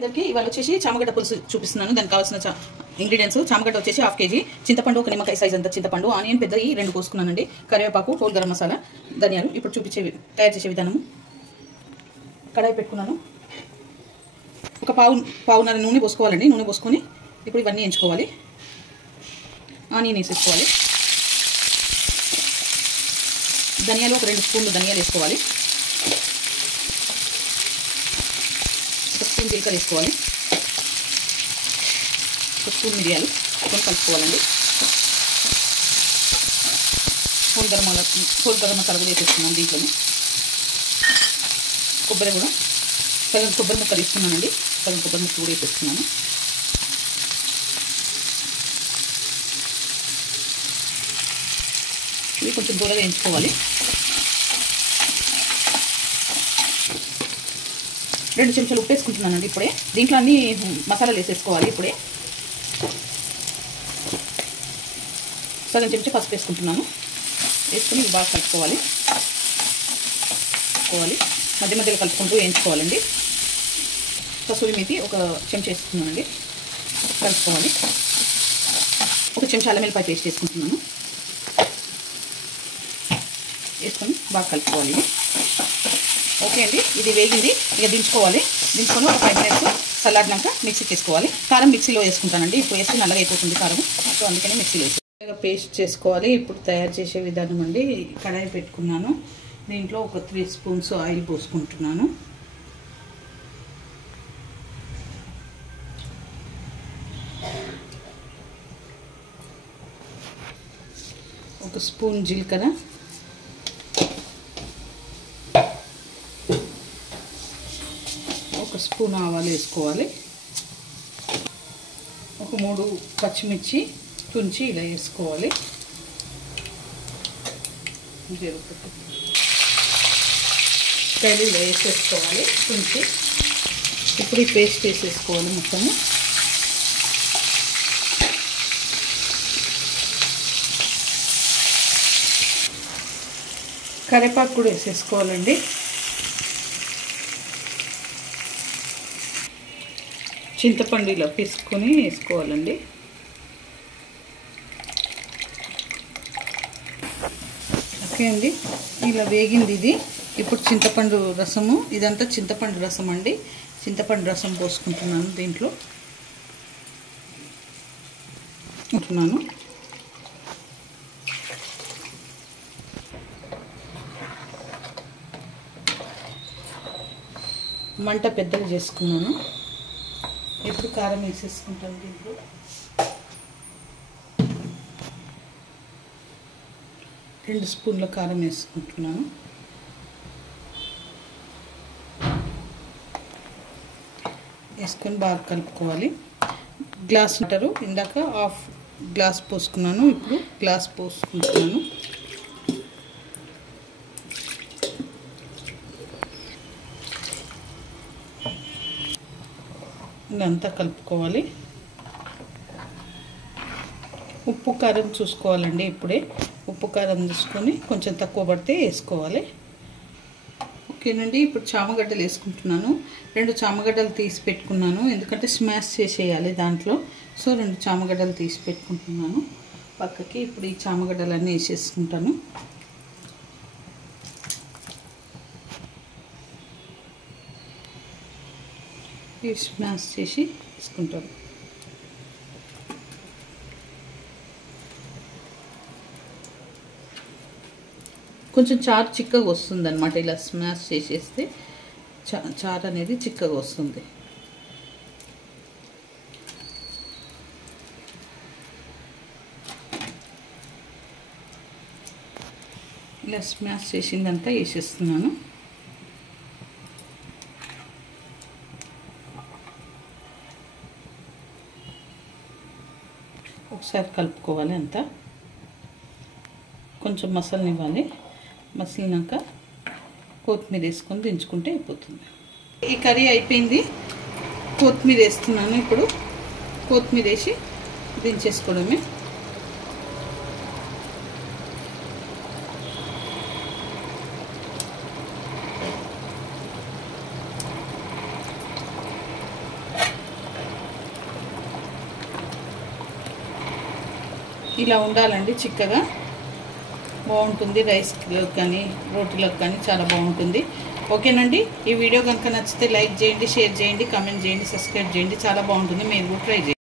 ఇదకి ఇవాళ వచ్చేసి చామగడ్డ పులుసు చూపిస్తున్నాను. దానికి కావాల్సిన ఇంగ్రీడియంట్స్: చామగడ్డ వచ్చేసి 1/2 kg, చింతపండు ఒక నిమ్మకాయ సైజ్ అంత చింతపండు, ఆనియన్ పెద్దవి 2 కోసుకున్నానండి, కరివేపాకు, హోల్ గరం మసాలా, ధనియాలు. ఇప్పుడు తయారు చేసే విధానము: కడాయి పెట్టుకున్నాను. ఒక పావున్నర నూనె పోసుకోవాలండి. నూనె పోసుకొని ఇప్పుడు ఇవన్నీ ఎంచుకోవాలి. ఆనియన్ వేసేసుకోవాలి. ధనియాలు ఒక 2 స్పూన్లు ధనియాలు వేసుకోవాలి. ఒక స్పూన్ జీలకర్ర వేసుకోవాలి. ఒక స్పూన్ మిరియాలు కొన్ని కలుపుకోవాలండి. హోల్ గరం మసాలా కూడా వేసేస్తున్నాను దీంట్లోనే. కొబ్బరి కూడా సగం కొబ్బరి ముక్క తీసుకున్నానండి. సగం కొబ్బరి ముక్క కూడా వేసేస్తున్నాను. ఇది కొంచెం దూరంగా వేయించుకోవాలి. 2 చెంచాలు ఉప్పు వేసుకుంటున్నానండి ఇప్పుడే. దీంట్లో అన్ని మసాలాలు వేసేసుకోవాలి. ఇప్పుడే సగం చెంచా పసుపు వేసుకుంటున్నాను. వేసుకొని బాగా కలుపుకోవాలి. మధ్య మధ్యలో కలుపుకుంటూ వేయించుకోవాలండి. కసూరి మేతి ఒక చెంచా వేసుకున్నానండి. కలుపుకోవాలి. ఒక చెంచా అల్లం వెల్లిపాయ పేస్ట్ వేసుకుంటున్నాను. వేసుకొని బాగా కలుపుకోవాలి. ఓకే అండి, ఇది వేగింది. ఇక దించుకోవాలి. దించుకొని ఒక 5 minutes చల్లారినాక మిక్సీకి వేసుకోవాలి. కారం మిక్సీలో వేసుకుంటానండి. ఇప్పుడు వేస్తే నల్లగా అయిపోతుంది కారం, సో అందుకని మిక్సీలో వేసి పేస్ట్ చేసుకోవాలి. ఇప్పుడు తయారు చేసే విధానం అండి: కడాయి పెట్టుకున్నాను. దీంట్లో ఒక 3 spoons ఆయిల్ పోసుకుంటున్నాను. ఒక స్పూన్ జీలకర్ర, ఒక స్పూన్ ఆవాలు వేసుకోవాలి. ఒక 3 పచ్చిమిర్చి తుంచి ఇలా వేసుకోవాలి. ఇలా వేసేసుకోవాలి తుంచి. ఇప్పుడు ఈ పేస్ట్ వేసేసుకోవాలి మొత్తము. కరివేపాకు కూడా వేసేసుకోవాలండి. చింతపండు ఇలా పిసుకొని వేసుకోవాలండి. ఓకే అండి, ఇలా వేగింది ఇది. ఇప్పుడు చింతపండు రసము, ఇదంతా చింతపండు రసం అండి. చింతపండు రసం పోసుకుంటున్నాను దీంట్లో. ఉంటున్నాను. మంట పెద్దగా చేసుకున్నాను. ఇప్పుడు కారం వేసేసుకుంటాను. దీంట్లో 2 స్పూన్ల కారం వేసుకుంటున్నాను. వేసుకొని బాగా కలుపుకోవాలి. గ్లాస్ వాటరు ఇందాక 1/2 గ్లాస్ పోసుకున్నాను. ఇప్పుడు గ్లాస్ పోసుకుంటున్నాను. ఇదంతా కలుపుకోవాలి. ఉప్పు కారం చూసుకోవాలండి. ఇప్పుడే ఉప్పు కారం చూసుకొని కొంచెం తక్కువ పడితే వేసుకోవాలి. ఓకేనండి, ఇప్పుడు చామగడ్డలు వేసుకుంటున్నాను. 2 చామగడ్డలు తీసి పెట్టుకున్నాను, ఎందుకంటే స్మాష్ చేసేయాలి దాంట్లో. సో 2 చామగడ్డలు తీసి పెట్టుకుంటున్నాను పక్కకి. ఇప్పుడు ఈ చామగడ్డలన్నీ వేసేసుకుంటాను. స్మాష్ చేసి వేసుకుంటాను. కొంచెం చారు చిక్కగా వస్తుంది అన్నమాట. ఇలా స్మాష్ చేసేస్తే చారు అనేది చిక్కగా వస్తుంది. ఇలా స్మాష్ చేసిందంతా వేసేస్తున్నాను. ఒకసారి కలుపుకోవాలి. అంతా కొంచెం మసలనివ్వాలి. మసిలినాక కొత్తిమీర వేసుకొని దించుకుంటే అయిపోతుంది. ఈ కర్రీ అయిపోయింది. కొత్తిమీర వేస్తున్నాను. ఇప్పుడు కొత్తిమీర వేసి దించేసుకోవడమే. ఇలా ఉండాలండి, చిక్కగా బాగుంటుంది. రైస్లోకి కానీ రోటీలోకి కానీ చాలా బాగుంటుంది. ఓకేనండి, ఈ వీడియో కనుక నచ్చితే లైక్ చేయండి, షేర్ చేయండి, కామెంట్ చేయండి, సబ్స్క్రైబ్ చేయండి. చాలా బాగుంటుంది, మీరు కూడా ట్రై చేయండి.